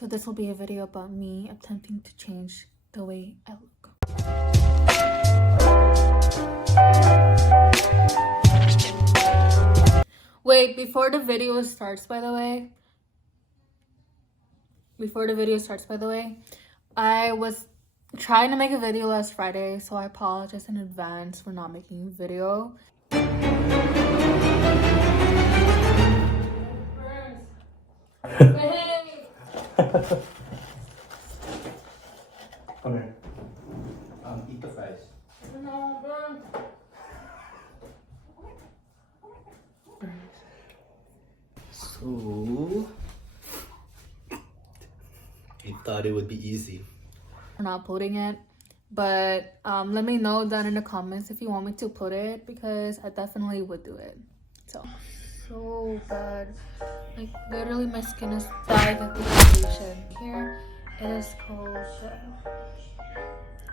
So this will be a video about me attempting to change the way I look. Wait, before the video starts, by the way, I was trying to make a video last Friday, so I apologize in advance for not making a video. Come here. Eat the fries. No, burn. So, I thought it would be easy. I'm not uploading it, but let me know down in the comments if you want me to upload it, because I definitely would do it. So bad. Like literally my skin is dying of pigmentation. Here it is called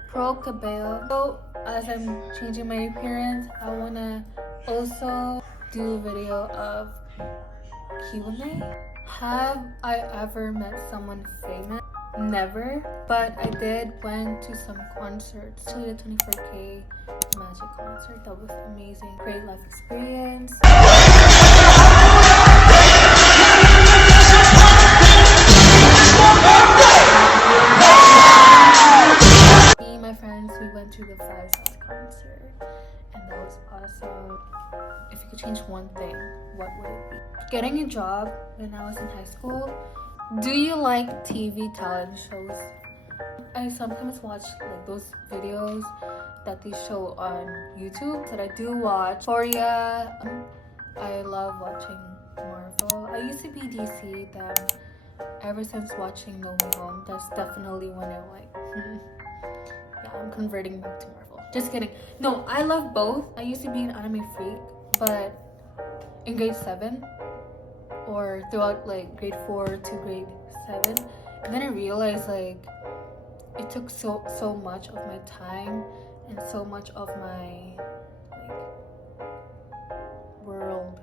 Pro Cabello. So as I'm changing my appearance, I wanna also do a video of Q&A. Have I ever met someone famous? Never, but I did went to some concerts, to the 24K Magic concert. That was amazing. Great life experience. Me and my friends, we went to the 5 Stars concert, and that was awesome. If you could change one thing, what would it be? Getting a job when I was in high school. Do you like TV talent shows? I sometimes watch like those videos that they show on YouTube that I do watch. Korea. I love watching Marvel. I used to be DC, then ever since watching No Way Home, that's definitely when I'm like, yeah, I'm converting back to Marvel. Just kidding. No, I love both. I used to be an anime freak, but in grade 7 or throughout like grade 4 to grade 7, and then I realized like it took so much of my time and so much of my like world.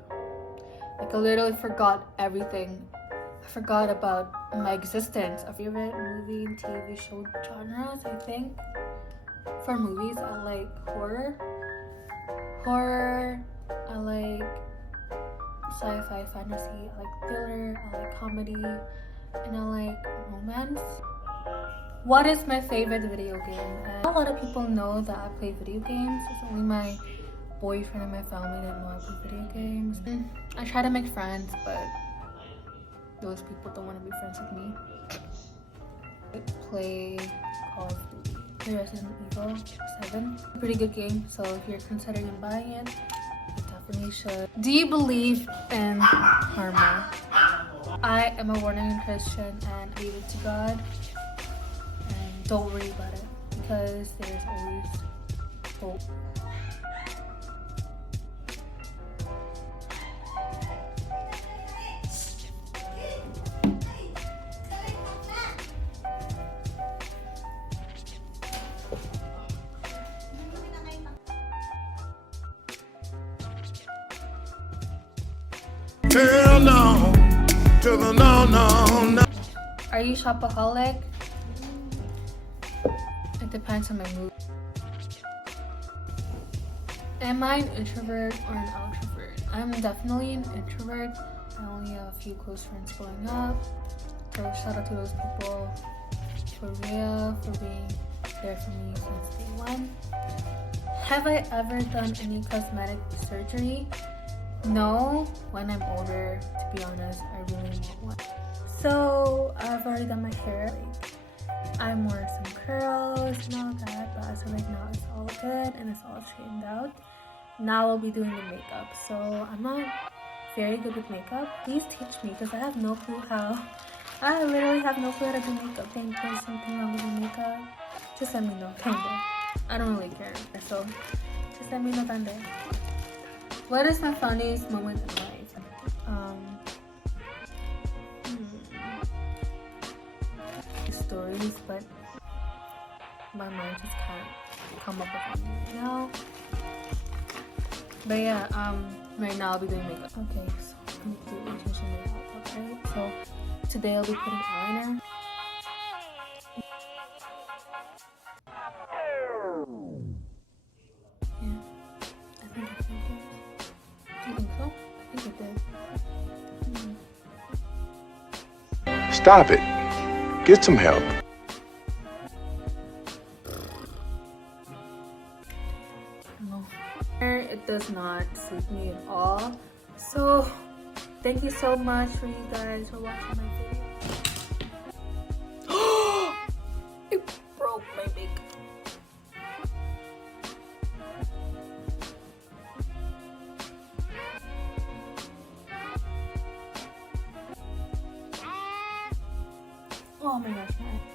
Like I literally forgot everything. I forgot about my existence. A favorite movie and TV show genres, I think. For movies, I like horror. I like sci-fi, fantasy, I like thriller, I like comedy, and I like romance. What is my favorite video game? And a lot of people know that I play video games. It's only my boyfriend and my family that know I play video games. I try to make friends, but those people don't want to be friends with me. I play Call of Duty, the Resident Evil 7. Pretty good game, so if you're considering buying it, definitely should. Do you believe in karma? I am a born-again Christian and I believe to God. And don't worry about it, because there's always hope. Girl, no, to the no. Are you shopaholic? It depends on my mood. Am I an introvert or an outrovert? I'm definitely an introvert. I only have a few close friends growing up. So shout out to those people for real, for being there for me since day one. Have I ever done any cosmetic surgery? No, when I'm older, to be honest, I really want one. So I've already done my hair. Like, I'm wearing some curls and all that, but as of right now, it's all good and it's all straightened out. Now I'll be doing the makeup. So I'm not very good with makeup. Please teach me, because I have no clue how. I literally have no clue how to do makeup. Think there's something wrong with the makeup? Just let me know. Kinda. I don't really care. So just let me know down there. What is my funniest moment in life? Stories, but my mind just can't come up with one right now. But yeah, right now I'll be doing makeup. Okay, so completely changing my outfit, right? So Today I'll be putting eyeliner. Yeah, I think I did. Do you think so? I think I did. Stop it. Get some help. No. It does not suit me at all. So, thank you so much for you guys for watching my video. It broke my makeup. Oh my gosh, man.